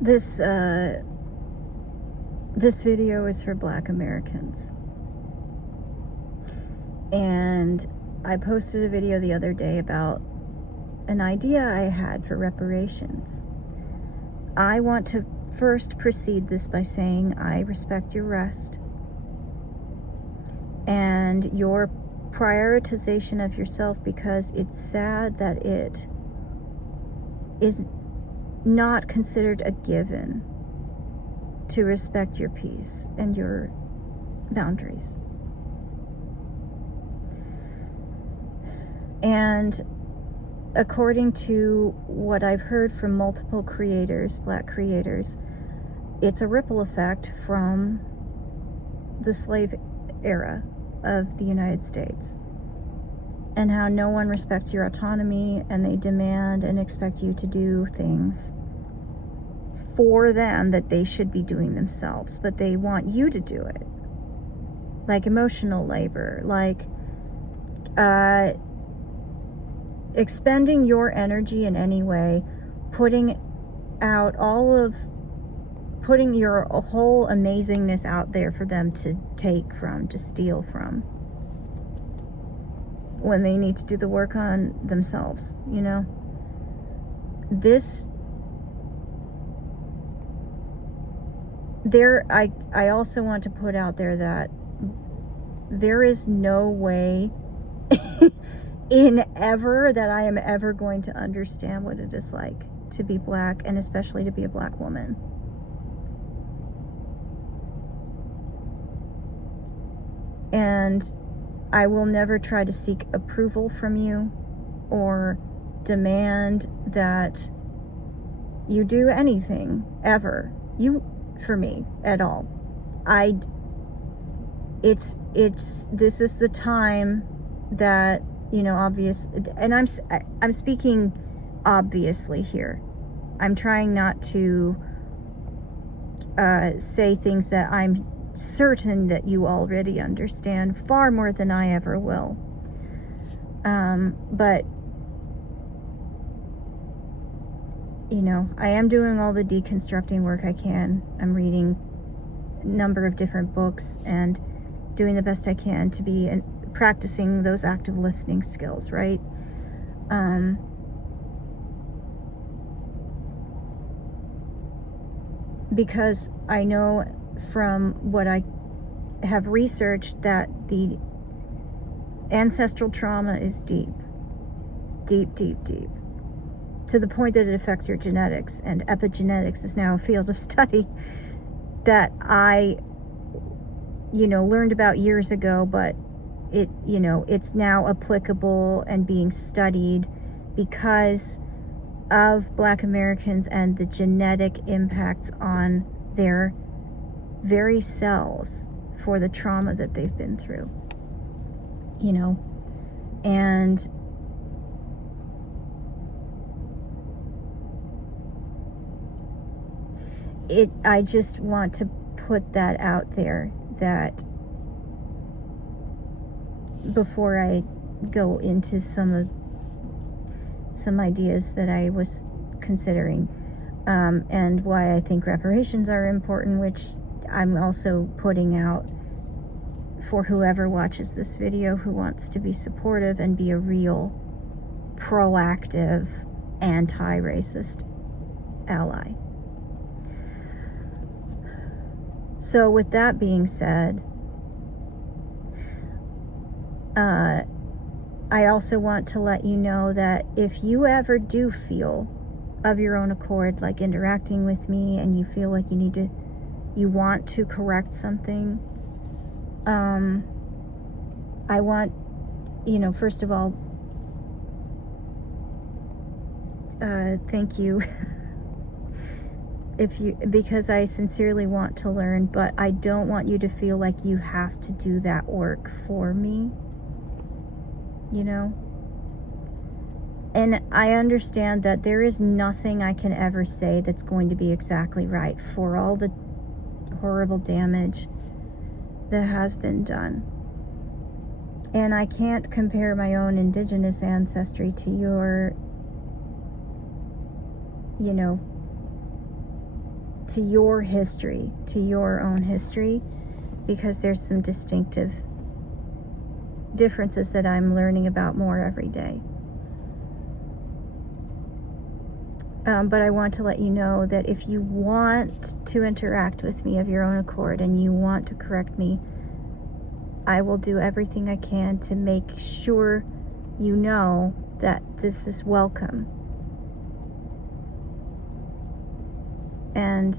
This this video is for Black Americans. And I posted a video the other day about an idea I had for reparations. I want to first precede this by saying I respect your rest and your prioritization of yourself, because it's sad that it is not considered a given to respect your peace and your boundaries. And according to what I've heard from multiple creators, Black creators, it's a ripple effect from the slave era of the United States, and how no one respects your autonomy, and they demand and expect you to do things for them that they should be doing themselves, but they want you to do it, like emotional labor, like expending your energy in any way, putting your whole amazingness out there for them to take from, to steal from, when they need to do the work on themselves, you know? I also want to put out there that there is no way in ever that I am ever going to understand what it is like to be Black, and especially to be a Black woman. And I will never try to seek approval from you or demand that you do anything ever for me at all. This is the time that, you know, obvious, and I'm speaking obviously here. I'm trying not to say things that I'm certain that you already understand far more than I ever will. But you know, I am doing all the deconstructing work I can. I'm reading a number of different books and doing the best I can to be practicing those active listening skills, right? Because I know from what I have researched that the ancestral trauma is deep, deep, deep, deep, to the point that it affects your genetics, and epigenetics is now a field of study that I, learned about years ago, but it's now applicable and being studied because of Black Americans and the genetic impacts on their very cells for the trauma that they've been through, and I just want to put that out there, that before I go into some ideas that I was considering, and why I think reparations are important, which I'm also putting out for whoever watches this video who wants to be supportive and be a real proactive anti-racist ally. So with that being said, I also want to let you know that if you ever do feel of your own accord, like interacting with me, and you feel like you want to correct something, I want, first of all, thank you. Because I sincerely want to learn, but I don't want you to feel like you have to do that work for me, And I understand that there is nothing I can ever say that's going to be exactly right for all the horrible damage that has been done. And I can't compare my own indigenous ancestry to your, to your history, to your own history, because there's some distinctive differences that I'm learning about more every day. But I want to let you know that if you want to interact with me of your own accord and you want to correct me, I will do everything I can to make sure you know that this is welcome. And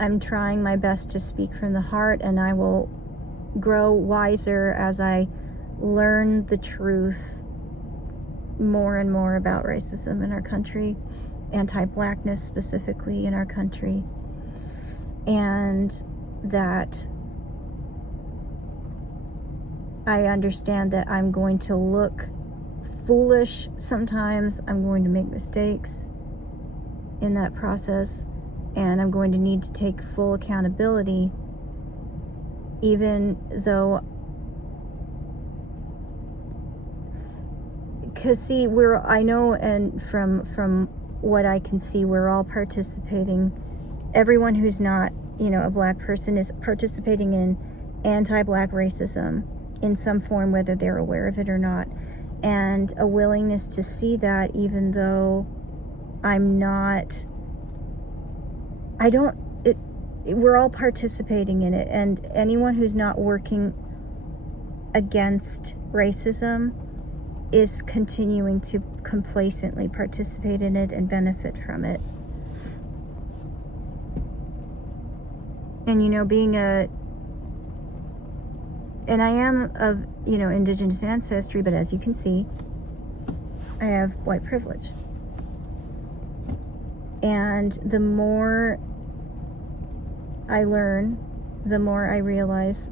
I'm trying my best to speak from the heart, and I will grow wiser as I learn the truth more and more about racism in our country, anti-blackness specifically in our country, and that I understand that I'm going to look foolish sometimes. I'm going to make mistakes in that process, and I'm going to need to take full accountability, even though, because see, I know, and from what I can see, we're all participating. Everyone who's not, a black person is participating in anti-black racism in some form, whether they're aware of it or not. And a willingness to see that, even though we're all participating in it. And anyone who's not working against racism is continuing to complacently participate in it and benefit from it. And and I am of, indigenous ancestry, but as you can see, I have white privilege. And the more I learn, the more I realize,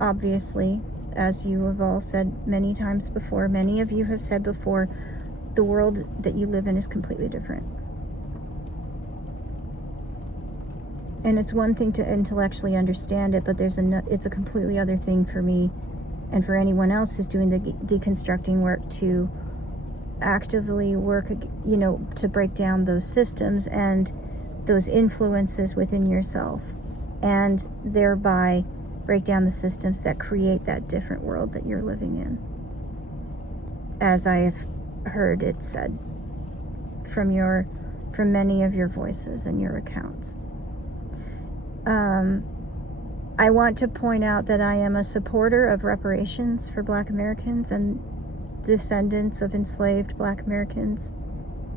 obviously, as you have all said many times before, many of you have said before, the world that you live in is completely different. And it's one thing to intellectually understand it, but it's a completely other thing for me and for anyone else who's doing the deconstructing work to actively work, to break down those systems and those influences within yourself, and thereby break down the systems that create that different world that you're living in. As I have heard it said from many of your voices and your accounts. I want to point out that I am a supporter of reparations for Black Americans and descendants of enslaved Black Americans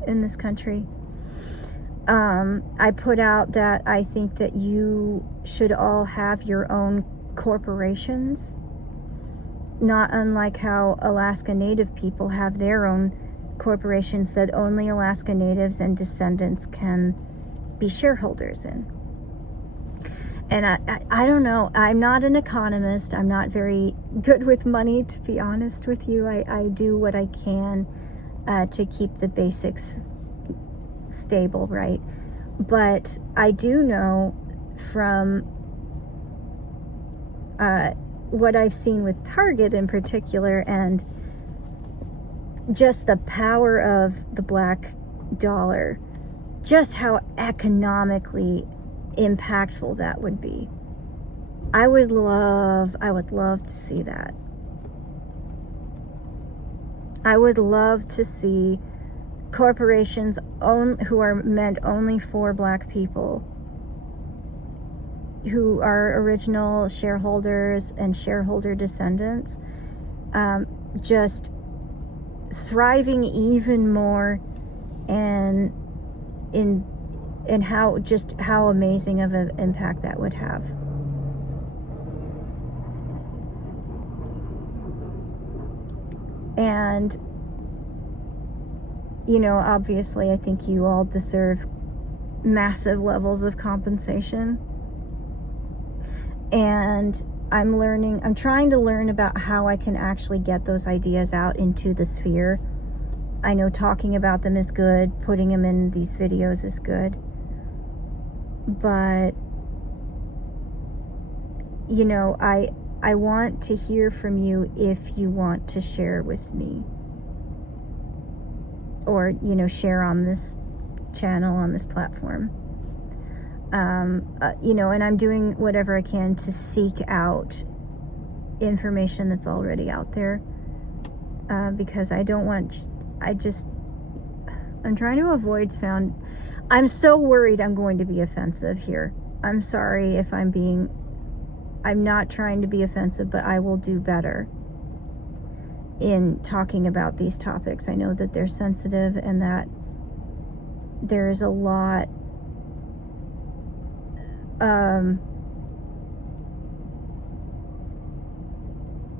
in this country. I put out that I think that you should all have your own corporations, not unlike how Alaska Native people have their own corporations that only Alaska Natives and descendants can be shareholders in. And I don't know, I'm not an economist. I'm not very good with money, to be honest with you. I do what I can to keep the basics stable, right? But I do know from what I've seen with Target in particular, and just the power of the black dollar, just how economically impactful that would be. I would love to see that. I would love to see corporations who are meant only for Black people, who are original shareholders and shareholder descendants, just thriving even more, and how amazing of an impact that would have. And obviously I think you all deserve massive levels of compensation, and I'm trying to learn about how I can actually get those ideas out into the sphere. I know talking about them is good, putting them in these videos is good, but I want to hear from you if you want to share with me. or, share on this channel, on this platform. And I'm doing whatever I can to seek out information that's already out there, because I don't want, I'm trying to avoid I'm so worried I'm going to be offensive here. I'm sorry if I'm not trying to be offensive, but I will do better in talking about these topics. I know that they're sensitive and that there is a lot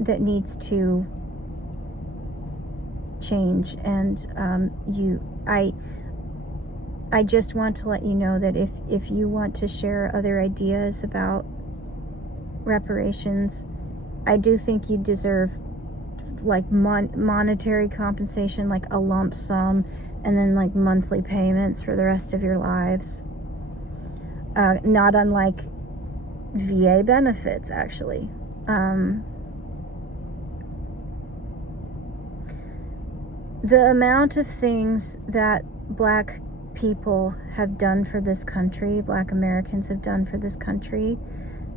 that needs to change, and I just want to let you know that if you want to share other ideas about reparations, I do think you deserve like monetary compensation, like a lump sum, and then like monthly payments for the rest of your lives. Not unlike VA benefits, actually. The amount of things that Black people have done for this country, Black Americans have done for this country,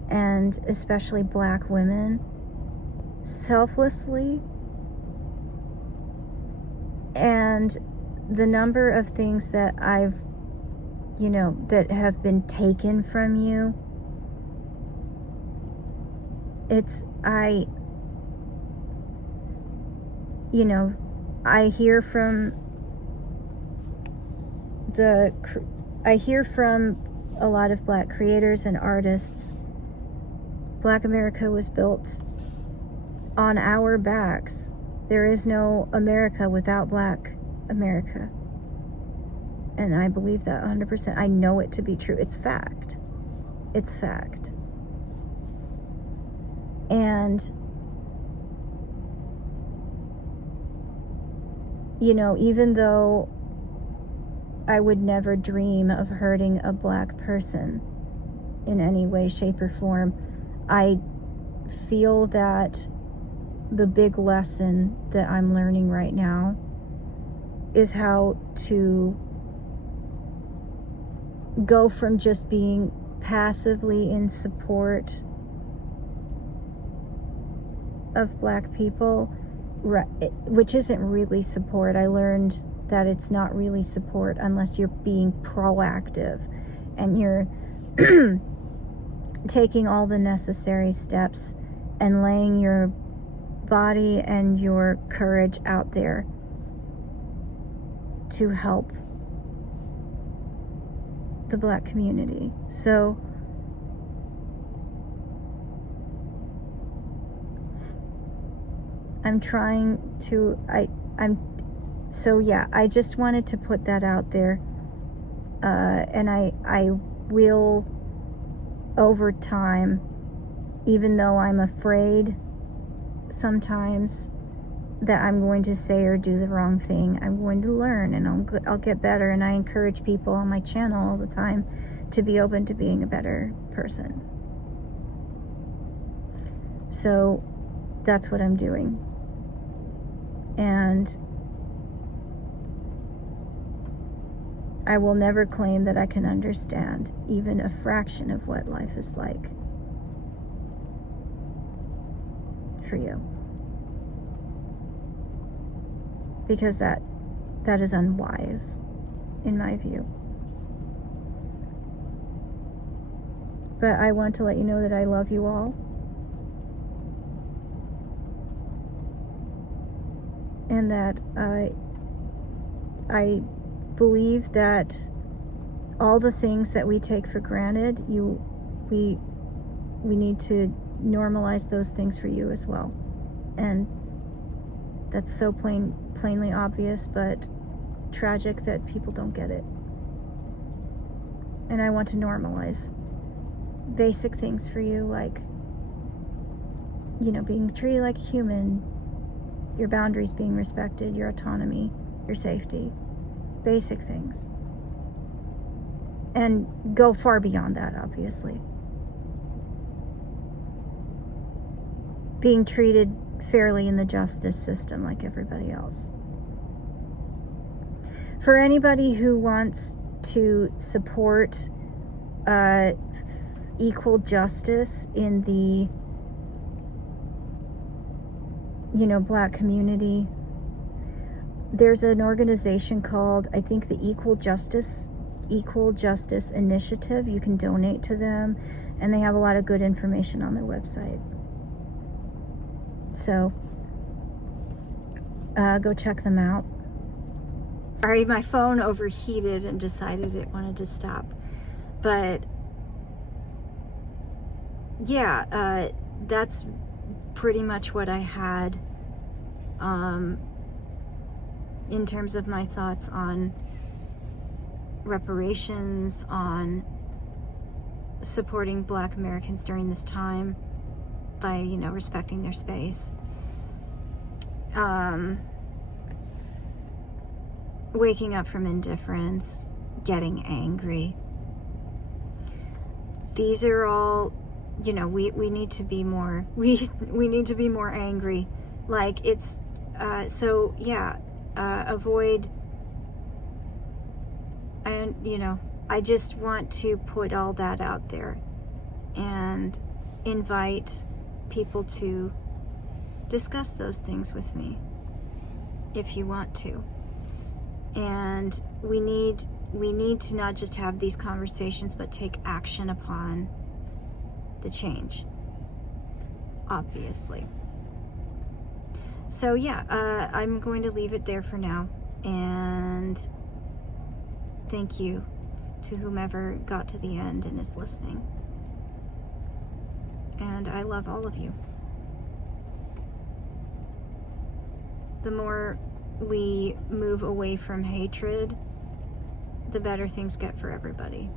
and especially Black women, selflessly, and the number of things that that have been taken from you, I hear from a lot of Black creators and artists. Black America was built on our backs. There is no America without Black America. And I believe that 100%. I know it to be true. It's fact. It's fact. And, even though I would never dream of hurting a Black person in any way, shape, or form, I feel that the big lesson that I'm learning right now is how to go from just being passively in support of Black people, which isn't really support. I learned that it's not really support unless you're being proactive and you're taking all the necessary steps and laying your body and your courage out there to help the Black community. So I'm trying to, I just wanted to put that out there. And I will, over time, even though I'm afraid sometimes that I'm going to say or do the wrong thing, I'm going to learn, and I'll get better. And I encourage people on my channel all the time to be open to being a better person. So that's what I'm doing. And I will never claim that I can understand even a fraction of what life is like for you, because that is unwise in my view. But I want to let you know that I love you all, and that I believe that all the things that we take for granted, we need to normalize those things for you as well. And that's so plainly obvious, but tragic that people don't get it. And I want to normalize basic things for you, like, being treated like a human, your boundaries being respected, your autonomy, your safety, basic things. And go far beyond that, obviously. Being treated fairly in the justice system like everybody else. for anybody who wants to support equal justice in the, Black community, there's an organization called, I think, the Equal Justice Initiative. You can donate to them, and they have a lot of good information on their website. So go check them out. Sorry, my phone overheated and decided it wanted to stop. But yeah, that's pretty much what I had in terms of my thoughts on reparations, on supporting Black Americans during this time by, respecting their space. Waking up from indifference, getting angry. These are all, we need to be more, we need to be more angry. Like, it's, so yeah, avoid, and, I just want to put all that out there and invite people to discuss those things with me if you want to. And we need to not just have these conversations, but take action upon the change, obviously. So yeah, I'm going to leave it there for now, and thank you to whomever got to the end and is listening. And I love all of you. The more we move away from hatred, the better things get for everybody.